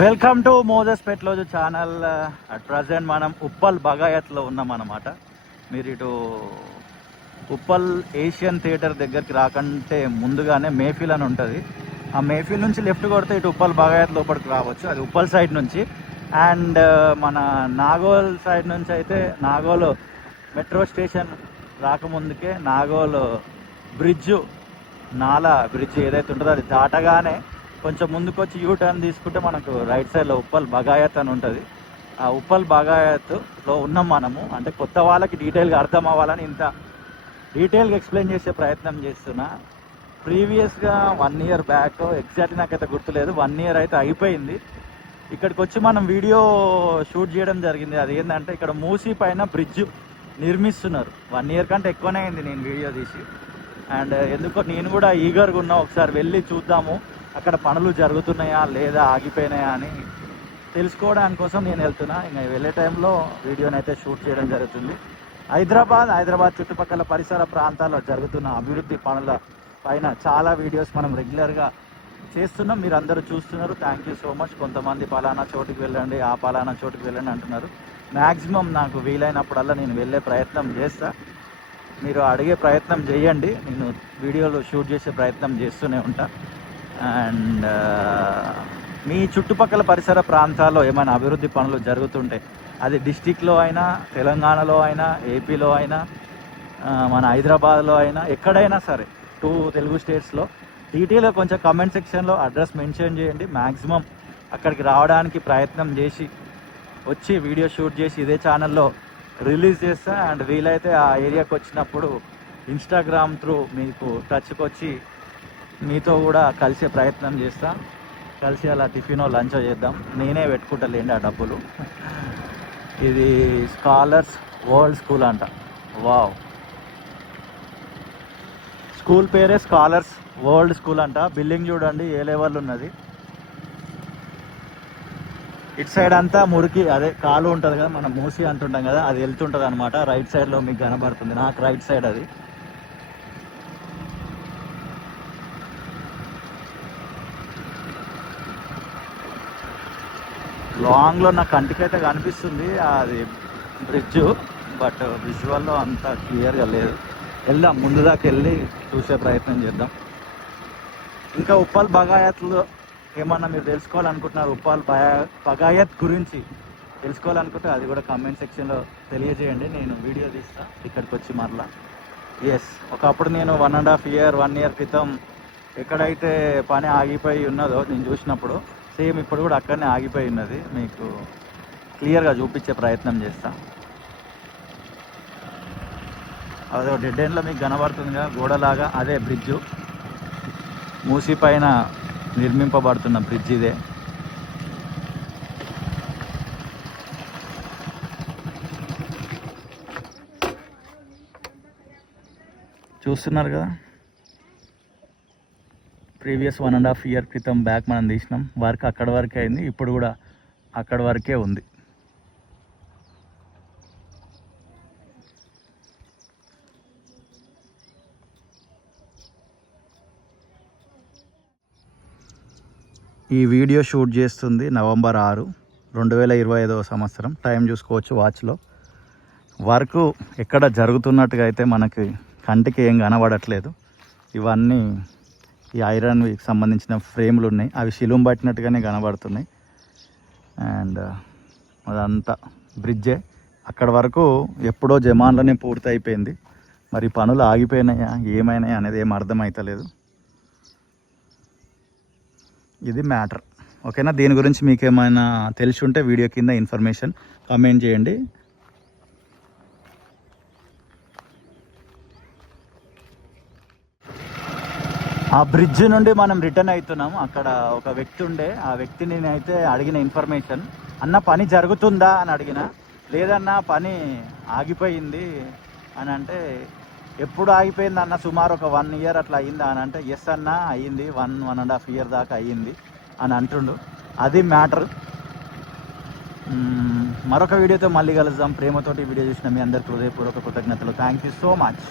Welcome to Moses Petloju channel. At present మనం ఉప్పల్ బగాయత్లో ఉన్నాం అన్నమాట మీరు ఇటు ఉప్పల్ ఏషియన్ థియేటర్ దగ్గరికి రాకంటే ముందుగానే మేఫిల్ అని ఉంటుంది. ఆ మేఫిల్ నుంచి లెఫ్ట్ కొడితే ఇటు ఉప్పల్ బగాయత్ లోపలికి రావచ్చు. అది ఉప్పల్ సైడ్ నుంచి. అండ్ మన నాగోల్ సైడ్ నుంచి అయితే నాగోల్ మెట్రో స్టేషన్ రాకముందుకే నాగోల్ బ్రిడ్జ్ నాలా బ్రిడ్జ్ ఏదైతే ఉంటుందో అది దాటగానే కొంచెం ముందుకు వచ్చి యూ టర్న్ తీసుకుంటే మనకు రైట్ సైడ్లో ఉప్పల్ బగాయత్ అని ఉంటుంది. ఆ ఉప్పల్ బగాయత్లో ఉన్నాం మనము. అంటే కొత్త వాళ్ళకి డీటెయిల్గా అర్థం అవ్వాలని ఇంత డీటెయిల్గా ఎక్స్ప్లెయిన్ చేసే ప్రయత్నం చేస్తున్నా. ప్రీవియస్గా వన్ ఇయర్ బ్యాక్ ఎగ్జాక్ట్లీ నాకైతే గుర్తులేదు. వన్ ఇయర్ అయితే అయిపోయింది. ఇక్కడికి వచ్చి మనం వీడియో షూట్ చేయడం జరిగింది. అది ఏంటంటే ఇక్కడ మూసీ పైన బ్రిడ్జ్ నిర్మిస్తున్నారు. వన్ ఇయర్ కంటే ఎక్కువనే అయింది నేను వీడియో తీసి. అండ్ ఎందుకో నేను కూడా ఈగర్గా ఉన్నా. ఒకసారి వెళ్ళి చూద్దాము. అక్కడ పనులు జరుగుతున్నాయా లేదా ఆగిపోయినాయా అని తెలుసుకోవడానికి కోసం నేను వెళ్తున్నా. ఇంకా వెళ్ళే టైంలో వీడియోని అయితే షూట్ చేయడం జరుగుతుంది. హైదరాబాద్ హైదరాబాద్ చుట్టుపక్కల పరిసర ప్రాంతాల్లో జరుగుతున్న అభివృద్ధి పనుల పైన చాలా వీడియోస్ మనం రెగ్యులర్గా చేస్తున్నాం. మీరు అందరూ చూస్తున్నారు. థ్యాంక్ యూ సో మచ్ కొంతమంది పలానా చోటుకి వెళ్ళండి ఆ పలానా చోటుకి వెళ్ళండి అంటున్నారు. మ్యాక్సిమం నాకు వీలైనప్పుడల్లా నేను వెళ్ళే ప్రయత్నం చేస్తా. మీరు అడిగే ప్రయత్నం చేయండి. నేను వీడియోలు షూట్ చేసే ప్రయత్నం చేస్తూనే ఉంటాను అండ్ మీ చుట్టుపక్కల పరిసర ప్రాంతాల్లో ఏమైనా అభివృద్ధి పనులు జరుగుతుంటే అది డిస్టిక్లో అయినా తెలంగాణలో అయినా ఏపీలో అయినా మన హైదరాబాద్లో అయినా ఎక్కడైనా సరే టూ తెలుగు స్టేట్స్లో డీటెయిల్గా కొంచెం కమెంట్ సెక్షన్లో అడ్రస్ మెన్షన్ చేయండి. మ్యాక్సిమం అక్కడికి రావడానికి ప్రయత్నం చేసి వచ్చి వీడియో షూట్ చేసి ఇదే ఛానల్లో రిలీజ్ చేస్తా. అండ్ వీలైతే ఆ ఏరియాకి వచ్చినప్పుడు ఇన్స్టాగ్రామ్ త్రూ మీకు టచ్కి వచ్చి మీతో కూడా కలిసే ప్రయత్నం చేస్తా. కలిసి అలా టిఫినో లంచ్ చేద్దాం. నేనే పెట్టుకుంటలేండి ఆ డబ్బులు. ఇది స్కాలర్స్ వరల్డ్ స్కూల్ అంట. వావ్. స్కూల్ పేరే స్కాలర్స్ వరల్డ్ స్కూల్ అంట. బిల్డింగ్ చూడండి ఏ లెవెల్ ఉన్నది. ఇటు సైడ్ అంతా మురికి అదే కాలు ఉంటుంది కదా మనం మూసి అంటుంటాం కదా అది వెళ్తుంటుంది అనమాట రైట్ సైడ్లో మీకు కనబడుతుంది. నాకు రైట్ సైడ్ అది. లాంగ్లో నా కంటికైతే కనిపిస్తుంది. అది బ్రిడ్జ్ బట్ విజువల్లో అంత క్లియర్గా లేదు. వెళ్దాం ముందు దాకా వెళ్ళి చూసే ప్రయత్నం చేద్దాం. ఇంకా ఉప్పాల్ బగాయత్లో ఏమన్నా మీరు తెలుసుకోవాలనుకుంటున్నారు? ఉప్పాల్ బగా బగాయత్ గురించి తెలుసుకోవాలనుకుంటే అది కూడా కామెంట్ సెక్షన్లో తెలియజేయండి. నేను వీడియో తీస్తా ఇక్కడికి వచ్చి మరలా. ఎస్ ఒకప్పుడు నేను one and half year one year క్రితం ఎక్కడైతే పని ఆగిపోయి ఉన్నదో నేను చూసినప్పుడు సేమ్ ఇప్పుడు కూడా అక్కడనే ఆగిపోయి ఉన్నది. మీకు క్లియర్గా చూపించే ప్రయత్నం చేస్తా. అదే డెడ్ ఎండ్లో మీకు కనబడుతుంది కదా గోడలాగా అదే బ్రిడ్జు. మూసి పైన నిర్మింపబడుతున్న బ్రిడ్జ్ ఇదే. చూస్తున్నారు కదా? Previous one and half year క్రితం బ్యాక్ మనం తీసినాం. వర్క్ అక్కడ వరకే అయింది. ఇప్పుడు కూడా అక్కడ వరకే ఉంది. ఈ వీడియో షూట్ చేస్తుంది నవంబర్ ఆరు రెండు వేల ఇరవై ఐదవ సంవత్సరం. టైం చూసుకోవచ్చు వాచ్లో. వర్క్ ఎక్కడ జరుగుతున్నట్టుగా అయితే మనకి కంటికి ఏం కనబడట్లేదు. ఇవన్నీ ఈ ఐరన్కి సంబంధించిన ఫ్రేమ్లు ఉన్నాయి. అవి శిలుం పట్టినట్టుగానే కనబడుతున్నాయి. అండ్ అదంతా బ్రిడ్జే. అక్కడ వరకు ఎప్పుడో జమాన్లోనే పూర్తి అయిపోయింది మరి పనులు ఆగిపోయినాయా? ఏమైనాయా అనేది ఏం అర్థమవుతలేదు ఇది మ్యాటర్. ఓకేనా? దీని గురించి మీకు ఏమైనా తెలిసి ఉంటే వీడియో కింద ఇన్ఫర్మేషన్ కామెంట్ చేయండి. ఆ బ్రిడ్జ్ నుండి మనం రిటర్న్ అవుతున్నాం అక్కడ ఒక వ్యక్తి ఉండే. ఆ వ్యక్తిని నేనైతే అడిగిన ఇన్ఫర్మేషన్ అన్న పని జరుగుతుందా? అని అడిగిన. లేదన్నా పని ఆగిపోయింది. అని అంటే ఎప్పుడు ఆగిపోయింది అన్న? సుమారు ఒక వన్ ఇయర్ అట్లా అయిందా? అని అంటే ఎస్ అన్న అయ్యింది one one and half year దాకా అయ్యింది అని అంటుండు. అది మ్యాటర్. మరొక వీడియోతో మళ్ళీ కలుద్దాం. ప్రేమతోటి వీడియో చూసిన మీ అందరికీ హృదయపూర్వక కృతజ్ఞతలు. Thank you so much